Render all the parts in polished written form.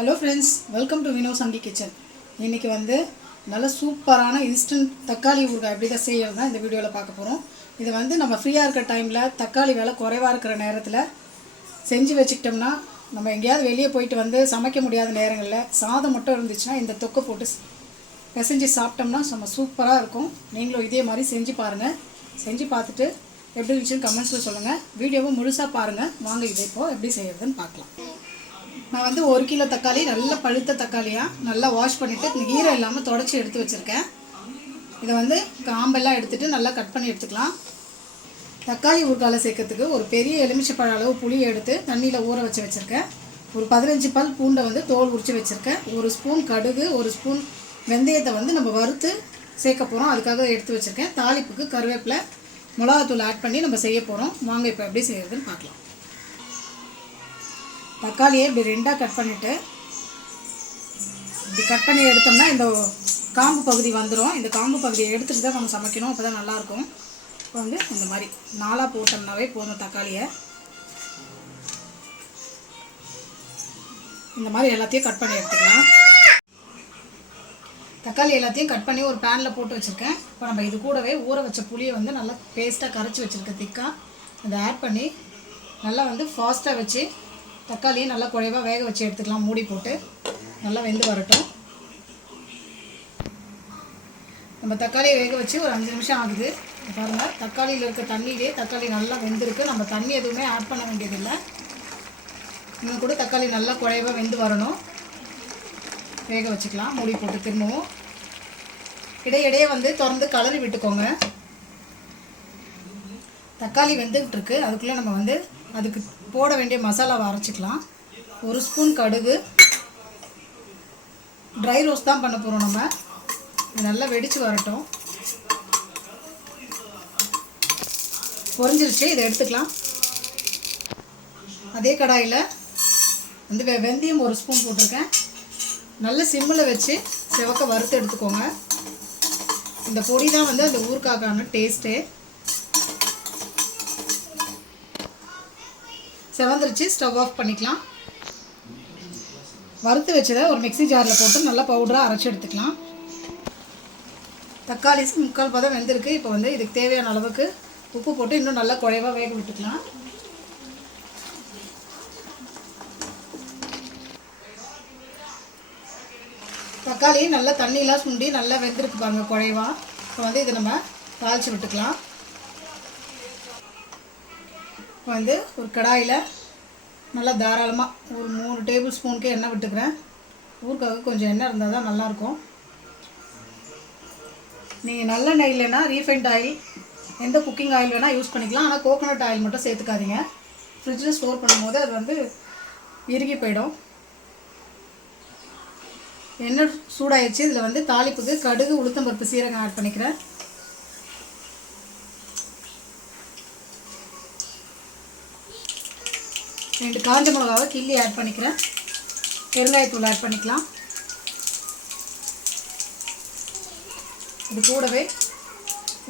Hello friends, welcome to Vino Sangi kitchen. இன்றைக்கி வந்து நல்ல சூப்பரான இன்ஸ்டன்ட் தக்காளி ஊறுகாய் எப்படி தான் செய்யறது தான் இந்த வீடியோவில் பார்க்க போகிறோம். இது வந்து நம்ம ஃப்ரீயாக இருக்கிற டைமில் தக்காளி விலை குறைவாக இருக்கிற நேரத்தில் செஞ்சு வச்சுக்கிட்டோம்னா, நம்ம எங்கேயாவது வெளியே போயிட்டு வந்து சமைக்க முடியாத நேரங்களில் சாதம் மட்டும் இருந்துச்சுன்னா இந்த தொக்கை போட்டு பிசைஞ்சு சாப்பிட்டோம்னா நம்ம சூப்பராக இருக்கும். நீங்களும் இதே மாதிரி செஞ்சு பாருங்கள். செஞ்சு பார்த்துட்டு எப்படி இருந்துச்சுன்னு கமெண்ட்ஸில் சொல்லுங்கள். வீடியோவை முழுசாக பாருங்கள். வாங்க இதை இப்போது எப்படி செய்கிறதுன்னு பார்க்கலாம். நான் வந்து 1 கிலோ தக்காளி நல்ல பழுத்த தக்காளியாக நல்லா வாஷ் பண்ணிவிட்டு ஈரம் இல்லாமல் தொடச்சி எடுத்து வச்சுருக்கேன். இதை வந்து காம்பெல்லாம் எடுத்துகிட்டு நல்லா கட் பண்ணி எடுத்துக்கலாம். தக்காளி ஊறுகாயில் சேர்க்கறதுக்கு ஒரு பெரிய எலுமிச்சைப்பழ அளவு புளியை எடுத்து தண்ணியில் ஊற வச்சுருக்கேன். ஒரு 15 பல் பூண்டை வந்து தோல் உரித்து வச்சுருக்கேன். 1 ஸ்பூன் கடுகு, 1 ஸ்பூன் வெந்தயத்தை வந்து நம்ம வறுத்து சேர்க்க போகிறோம். அதுக்காக எடுத்து வச்சுருக்கேன். தாளிப்புக்கு கருவேப்பிலை, மிளகாத்தூள் ஆட் பண்ணி நம்ம செய்ய போகிறோம். வாங்க இப்போ எப்படி செய்கிறதுன்னு பார்க்கலாம். தக்காளியை இப்படி 2ஆக கட் பண்ணிவிட்டு இப்படி கட் பண்ணி எடுத்தோம்னா இந்த காம்பு பகுதி வந்துடும். இந்த காம்பு பகுதியை எடுத்துகிட்டு தான் நம்ம சமைக்கணும். அப்போ தான் நல்லாயிருக்கும். இப்போ வந்து இந்த மாதிரி 4ஆக போட்டோம்னாவே போதும். தக்காளியை இந்த மாதிரி எல்லாத்தையும் கட் பண்ணி எடுத்துக்கலாம். தக்காளி எல்லாத்தையும் கட் பண்ணி ஒரு பேனில் போட்டு வச்சுருக்கேன். இப்போ நம்ம இது கூடவே ஊற வச்ச புளியை வந்து நல்லா பேஸ்ட்டாக கரைச்சி வச்சுருக்கேன். திக்காக அதை ஆட் பண்ணி நல்லா வந்து ஃபாஸ்ட்டாக வச்சு தக்காளியை நல்லா குழைவாக வேக வச்சு எடுத்துக்கலாம். மூடி போட்டு நல்லா வெந்து வரட்டும். நம்ம தக்காளியை வேக வச்சு ஒரு 5 நிமிஷம் ஆகுது. பாருங்கள், தக்காளியில் இருக்க தண்ணியிலே தக்காளி நல்லா வெந்திருக்கு. நம்ம தண்ணி எதுவுமே ஆட் பண்ண வேண்டியதில்லை. இன்னும் கூட தக்காளி நல்லா குழைவாக வெந்து வரணும். வேக வச்சுக்கலாம். மூடி போட்டு திரும்பவும் இடையிடையே வந்து திறந்து கலரி விட்டுக்கோங்க. தக்காளி வெந்துக்கிட்டு இருக்கு. அதுக்குள்ளே நம்ம வந்து அதுக்கு போட வேண்டிய மசாலாவை அரைச்சிக்கலாம். 1 ஸ்பூன் கடுகு, ட்ரை ரோஸ்ட் தான் பண்ண போகிறோம். நம்ம இது நல்லா வெடித்து வரட்டும். பொரிஞ்சிருச்சு. இதை எடுத்துக்கலாம். அதே கடாயில் வந்து வெந்தயம் 1 ஸ்பூன் போட்டிருக்கேன். நல்ல சிம்மில் வச்சு செவக்க வறுத்து எடுத்துக்கோங்க. இந்த பொடி தான் வந்து அந்த ஊறுகாய்க்கான டேஸ்ட்டே. செவந்துருச்சு. ஸ்டவ் ஆஃப் பண்ணிக்கலாம். வறுத்து வச்சதை ஒரு மிக்ஸி ஜாரில் போட்டு நல்லா பவுடராக அரைச்சி எடுத்துக்கலாம். தக்காளி 3/4 பதம் வெந்திருக்கு. இப்போ வந்து இதுக்கு தேவையான அளவுக்கு உப்பு போட்டு இன்னும் நல்லா குழைவாக வேக விட்டுக்கலாம். தக்காளி நல்லா தண்ணியெலாம் சுண்டி நல்லா வெந்திருக்கு பாருங்க, குழைவாக. இப்போ வந்து இதை நம்ம தாளித்து விட்டுக்கலாம். இப்போ வந்து ஒரு கடாயில் நல்லா தாராளமாக ஒரு 3 டேபிள் ஸ்பூனுக்கு எண்ணெய் விட்டுக்கிறேன். ஊறுகாய்க்கு கொஞ்சம் எண்ணெய் இருந்தால் தான் நல்லாயிருக்கும். நீங்கள் நல்லெண்ணெய் இல்லைன்னா ரீஃபைண்ட் ஆயில், எந்த குக்கிங் ஆயில் வேணால் யூஸ் பண்ணிக்கலாம். ஆனால் கோகோனட் ஆயில் மட்டும் சேர்த்துக்காதீங்க. ஃப்ரிட்ஜில் ஸ்டோர் பண்ணும்போது அது வந்து இறுகி போயிடும். எண்ணெய் சூடாயிடுச்சு. இதில் வந்து தாளிப்புக்கு கடுகு, உளுத்தம்பருப்பு, சீரகம் ஆட் பண்ணிக்கிறேன். ரெண்டு காஞ்ச மிளகாவை கிள்ளி ஆட் பண்ணிக்கிறேன். பெருங்காயத்தூள் ஆட் பண்ணிக்கலாம். இது கூடவே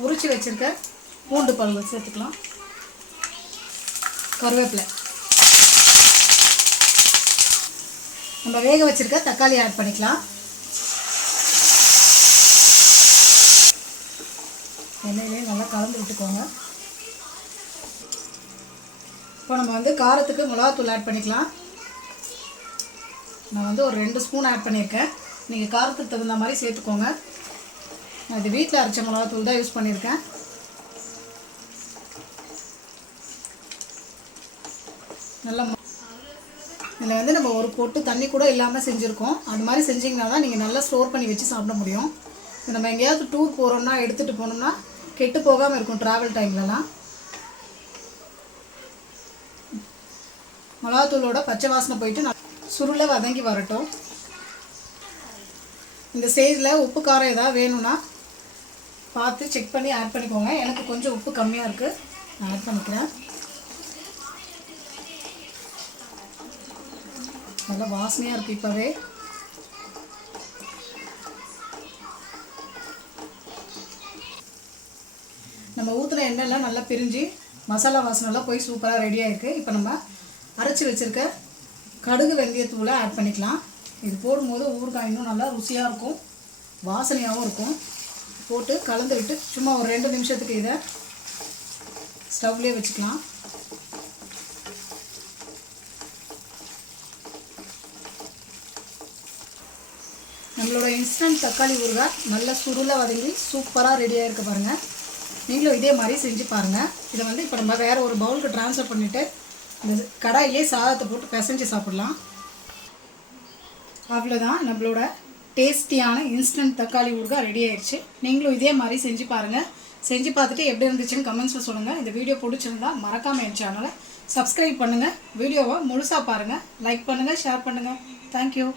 உரிச்சு வச்சுருக்க பூண்டு பல் சேர்த்துக்கலாம். கருவேப்பிலை, நம்ம வேக வச்சுருக்க தக்காளி ஆட் பண்ணிக்கலாம். எண்ணெயிலே நல்லா கலந்து விட்டுக்கோங்க. இப்போ நம்ம வந்து காரத்துக்கு மிளகாத்தூள் ஆட் பண்ணிக்கலாம். நான் வந்து ஒரு 2 ஸ்பூன் ஆட் பண்ணியிருக்கேன். நீங்கள் காரத்துக்கு தகுந்த மாதிரி சேர்த்துக்கோங்க. நான் இது வீட்டில் அரைச்ச மிளகாத்தூள் தான் யூஸ் பண்ணியிருக்கேன். நல்லா இதில் வந்து நம்ம ஒரு பொட்டு தண்ணி கூட இல்லாமல் செஞ்சுருக்கோம். அது மாதிரி செஞ்சிங்கன்னா தான் நீங்கள் நல்லா ஸ்டோர் பண்ணி வச்சு சாப்பிட முடியும். நம்ம எங்கேயாவது டூர் போகிறோம்னா எடுத்துகிட்டு போனோம்னா கெட்டு போகாமல் இருக்கும் ட்ராவல் டைம்லலாம். மிளகாத்தூளோட பச்சை வாசனை போயிட்டு சுருளை வதங்கி வரட்டும். இந்த ஸ்டேஜில் உப்பு காரம் ஏதாவது வேணும்னா பார்த்து செக் பண்ணி ஆட் பண்ணிக்கோங்க. எனக்கு கொஞ்சம் உப்பு கம்மியாக இருக்குது, நான் ஆட் பண்ணிக்கிறேன். நல்லா வாசனையாக இருக்குது இப்போவே. நம்ம ஊற்றின எண்ணெய்லாம் நல்லா பிரிஞ்சு மசாலா வாசனைலாம் போய் சூப்பராக ரெடியாக இருக்குது. இப்போ நம்ம அரைச்சி வச்சுருக்க கடுகு வெந்தயத்தூளை ஆட் பண்ணிக்கலாம். இது போடும்போது ஊறுகாய் இன்னும் நல்லா ருசியாக இருக்கும், வாசனையாகவும் இருக்கும். போட்டு கலந்து விட்டு சும்மா ஒரு 2 நிமிஷத்துக்கு இதை ஸ்டவ்லேயே வச்சுக்கலாம். நம்மளோட இன்ஸ்டன்ட் தக்காளி ஊறுகாய் நல்லா சுருளை வதங்கி சூப்பராக ரெடியாக இருக்க பாருங்கள். நீங்களும் இதே மாதிரி செஞ்சு பாருங்கள். இதை வந்து இப்போ நம்ம வேறு ஒரு பவுலுக்கு ட்ரான்ஸ்ஃபர் பண்ணிவிட்டு இந்த கடாயிலே சாதத்தை போட்டு பிசைஞ்சு சாப்பிட்லாம். அவ்வளோதான், நம்மளோட டேஸ்டியான இன்ஸ்டன்ட் தக்காளி ஊறுகாய் ரெடி ஆயிடுச்சு. நீங்களும் இதே மாதிரி செஞ்சு பாருங்கள். செஞ்சு பார்த்துட்டு எப்படி இருந்துச்சுன்னு கமெண்ட்ஸில் சொல்லுங்கள். இந்த வீடியோ பிடிச்சிருந்தா மறக்காமல் என் சேனலை சப்ஸ்கிரைப் பண்ணுங்கள். வீடியோவை முழுசாக பாருங்கள், லைக் பண்ணுங்கள், ஷேர் பண்ணுங்கள். தேங்க்யூ.